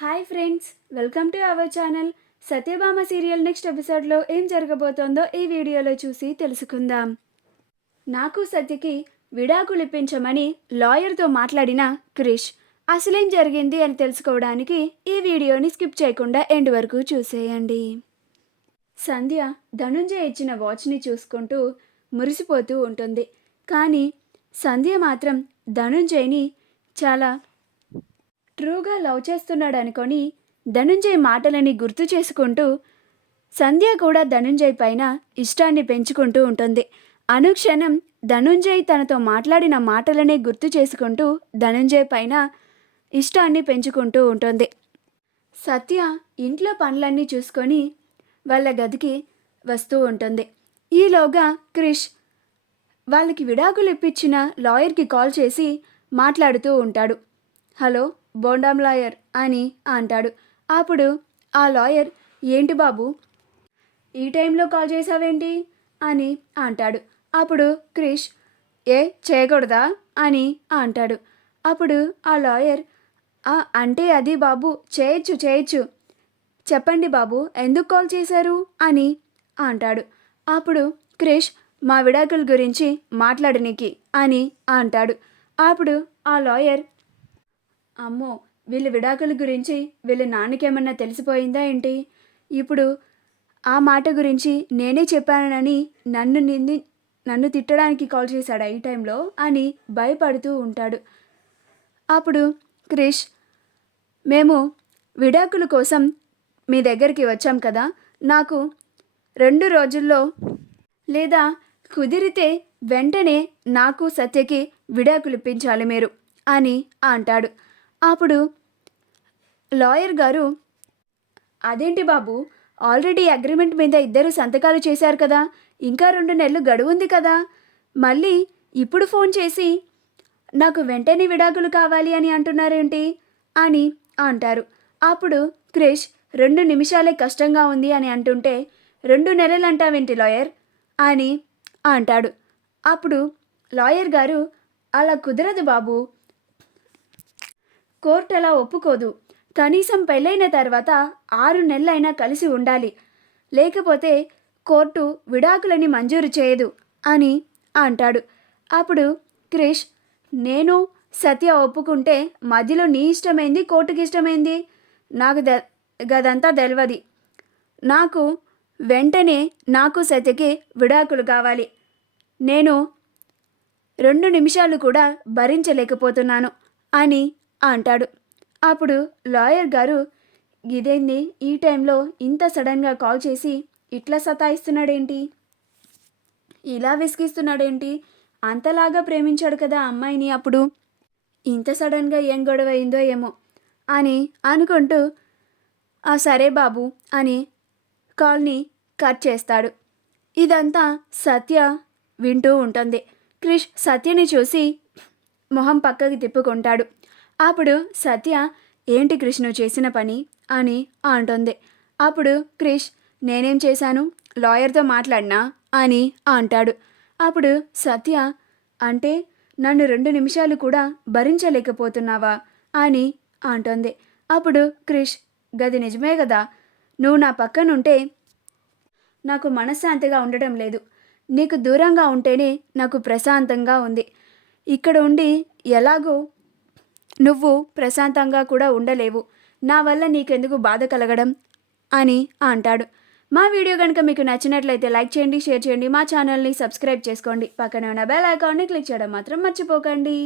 Hi friends, welcome to our channel. Satyabhama serial next ఎపిసోడ్లో ఏం జరగబోతోందో ఈ వీడియోలో చూసి తెలుసుకుందాం. నాకు సత్యకి విడాకులు ఇప్పించమని లాయర్తో మాట్లాడిన క్రిష్ అసలేం జరిగింది అని తెలుసుకోవడానికి ఈ వీడియోని స్కిప్ చేయకుండా ఎండ్ వరకు చూసేయండి. సంధ్య ధనుంజయ్ ఇచ్చిన వాచ్ని చూసుకుంటూ మురిసిపోతూ ఉంటుంది. కానీ సంధ్య మాత్రం ధనుంజయ్ని చాలా ట్రూగా లవ్ చేస్తున్నాడు అనుకొని ధనుంజయ్ మాటలని గుర్తు చేసుకుంటూ సంధ్య కూడా ధనుంజయ్ పైన ఇష్టాన్ని పెంచుకుంటూ ఉంటుంది. అనుక్షణం ధనుంజయ్ తనతో మాట్లాడిన మాటలనే గుర్తు చేసుకుంటూ ధనుంజయ్ పైన ఇష్టాన్ని పెంచుకుంటూ ఉంటుంది. సత్య ఇంట్లో పనులన్నీ చూసుకొని వాళ్ళ గదికి వస్తూ ఉంటుంది. ఈలోగా క్రిష్ వాళ్ళకి విడాకులు ఇప్పించిన లాయర్కి కాల్ చేసి మాట్లాడుతూ ఉంటాడు. హలో బోండాం లాయర్ అని అంటాడు. అప్పుడు ఆ లాయర్, ఏంటి బాబు ఈ టైంలో కాల్ చేసావేంటి అని అంటాడు. అప్పుడు క్రిష్, చేయకూడదా అని అంటాడు. అప్పుడు ఆ లాయర్, అంటే అది బాబు, చేయొచ్చు, చెప్పండి బాబు ఎందుకు కాల్ చేశారు అని అంటాడు. అప్పుడు క్రిష్, మా విడాకుల గురించి మాట్లాడనీకి అని అంటాడు. అప్పుడు ఆ లాయర్, అమ్మో, వీళ్ళ విడాకుల గురించి వీళ్ళ నాన్నకేమన్నా తెలిసిపోయిందా ఏంటి? ఇప్పుడు ఆ మాట గురించి నేనే చెప్పానని నన్ను తిట్టడానికి కాల్ చేశాడా ఈ టైంలో అని భయపడుతూ ఉంటాడు. అప్పుడు క్రిష్, మేము విడాకుల కోసం మీ దగ్గరికి వచ్చాం కదా, నాకు 2 రోజుల్లో లేదా కుదిరితే వెంటనే నాకు సత్యకి విడాకులు ఇప్పించాలి మీరు అని అంటాడు. అప్పుడు లాయర్ గారు, అదేంటి బాబు, ఆల్రెడీ అగ్రిమెంట్ మీద ఇద్దరు సంతకాలు చేశారు కదా, ఇంకా 2 నెలలు గడువు ఉంది కదా, మళ్ళీ ఇప్పుడు ఫోన్ చేసి నాకు వెంటనే విడాకులు కావాలి అని అంటున్నారేంటి అని అంటారు. అప్పుడు క్రిష్, 2 నిమిషాలే కష్టంగా ఉంది అని అంటుంటే 2 నెలలు అంటావేంటి లాయర్ అని అంటాడు. అప్పుడు లాయర్ గారు, అలా కుదరదు బాబు, కోర్టు అలా ఒప్పుకోదు, కనీసం పెళ్ళైన తర్వాత 6 నెలలైనా కలిసి ఉండాలి, లేకపోతే కోర్టు విడాకులని మంజూరు చేయదు అని అంటాడు. అప్పుడు క్రిష్, నేను సత్య ఒప్పుకుంటే మధ్యలో నీ ఇష్టమైంది కోర్టుకి ఇష్టమైంది, నాకు గదంతా తెలియదు, నాకు వెంటనే నాకు సత్యకి విడాకులు కావాలి, నేను 2 నిమిషాలు కూడా భరించలేకపోతున్నాను అని అంటాడు. అప్పుడు లాయర్ గారు, ఇదేంది ఈ టైంలో ఇంత సడన్గా కాల్ చేసి ఇట్లా సతాయిస్తున్నాడేంటి, ఇలా విసిగిస్తున్నాడేంటి, అంతలాగా ప్రేమించాడు కదా అమ్మాయిని, అప్పుడు ఇంత సడన్గా ఏం గొడవ అయిందో ఏమో అని అనుకుంటూ సరే బాబు అని కాల్ని కట్ చేస్తాడు. ఇదంతా సత్య వింటూ ఉంటుంది. క్రిష్ సత్యని చూసి మొహం పక్కకి తిప్పుకుంటాడు. అప్పుడు సత్య, ఏంటి క్రిష్ నువ్వు చేసిన పని అని అంటుంది. అప్పుడు క్రిష్, నేనేం చేశాను, లాయర్తో మాట్లాడినా అని అంటాడు. అప్పుడు సత్య, అంటే నన్ను 2 నిమిషాలు కూడా భరించలేకపోతున్నావా అని అంటుంది. అప్పుడు క్రిష్, గది నిజమే కదా, నువ్వు నా పక్కనుంటే నాకు మనశ్శాంతిగా ఉండటం లేదు, నీకు దూరంగా ఉంటేనే నాకు ప్రశాంతంగా ఉంది, ఇక్కడ ఉండి ఎలాగో నువ్వు ప్రశాంతంగా కూడా ఉండలేవు, నా వల్ల నీకెందుకు బాధ కలగడం అని అంటాడు. మా వీడియో కనుక మీకు నచ్చినట్లయితే లైక్ చేయండి, షేర్ చేయండి, మా ఛానల్ని సబ్స్క్రైబ్ చేసుకోండి, పక్కనే ఉన్న బెల్ ఐకాన్ని క్లిక్ చేయడం మాత్రం మర్చిపోకండి.